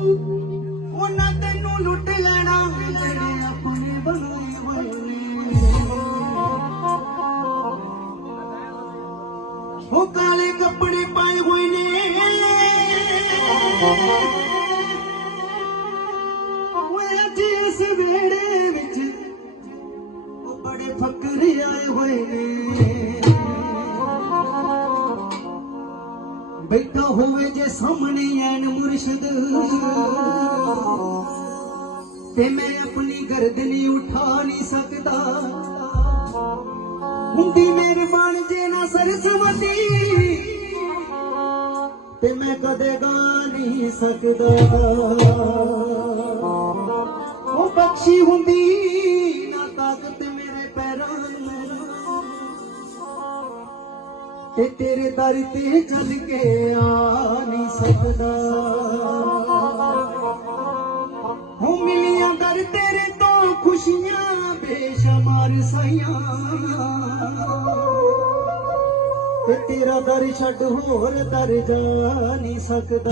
ਉਹਨਾਂ ਤੈਨੂੰ ਲੁੱਟ ਲੈਣਾ ਜਿਹੜੇ ਆਪਣੇ ਬਣਾਏ ਹੋਏ ਉਹ ਕਾਲੇ ਕੱਪੜੇ ਪਾਏ ਹੋਏ ਨੇ। ਉਹ ਜਿਸ ਵੇੜੇ ਵਿੱਚ ਉਹ ਬੜੇ ਫਕਰ ਆਏ ਹੋਏ ਨੇ। ਬੈਠਾ ਹੋਵੇ ਜੇ ਸਾਹਮਣੇ ਐਨ ਮੁਰਸ਼ਿਦ। ਤੇ ਮੈਂ ਆਪਣੀ ਗਰਦਨੀ ਉਠਾ ਨਹੀਂ ਸਕਦਾ। ਹੁੰਦੀ ਮਿਹਰਬਾਨ ਜੇ ਨਾ ਸਰਸਵਤੀ ਤੇ ਮੈਂ ਕਦੇ ਗਾ ਨਹੀਂ ਸਕਦਾ। ਉਹ ਬਖਸ਼ੀ ਹੁੰਦੀ ਨਾ ਤਾਕਤ ਮੇਰੇ ਪੈਰਾਂ ਤੇ ਤੇਰੇ ਦਰ ਤੇ ਚੱਲ ਕੇ ਆ ਨਹੀਂ ਸਕਦਾ। ਹੋ ਮਿਲੀਆਂ ਦਰ ਤੇਰੇ ਤੋਂ ਖੁਸ਼ੀਆਂ, ਬੇਸ਼ਮਾਰ ਸਾਈਆਂ। ਤੇ ਤੇਰਾ ਦਰ ਛੱਡ ਹੋਰ ਦਰ ਜਾ ਨਹੀਂ ਸਕਦਾ।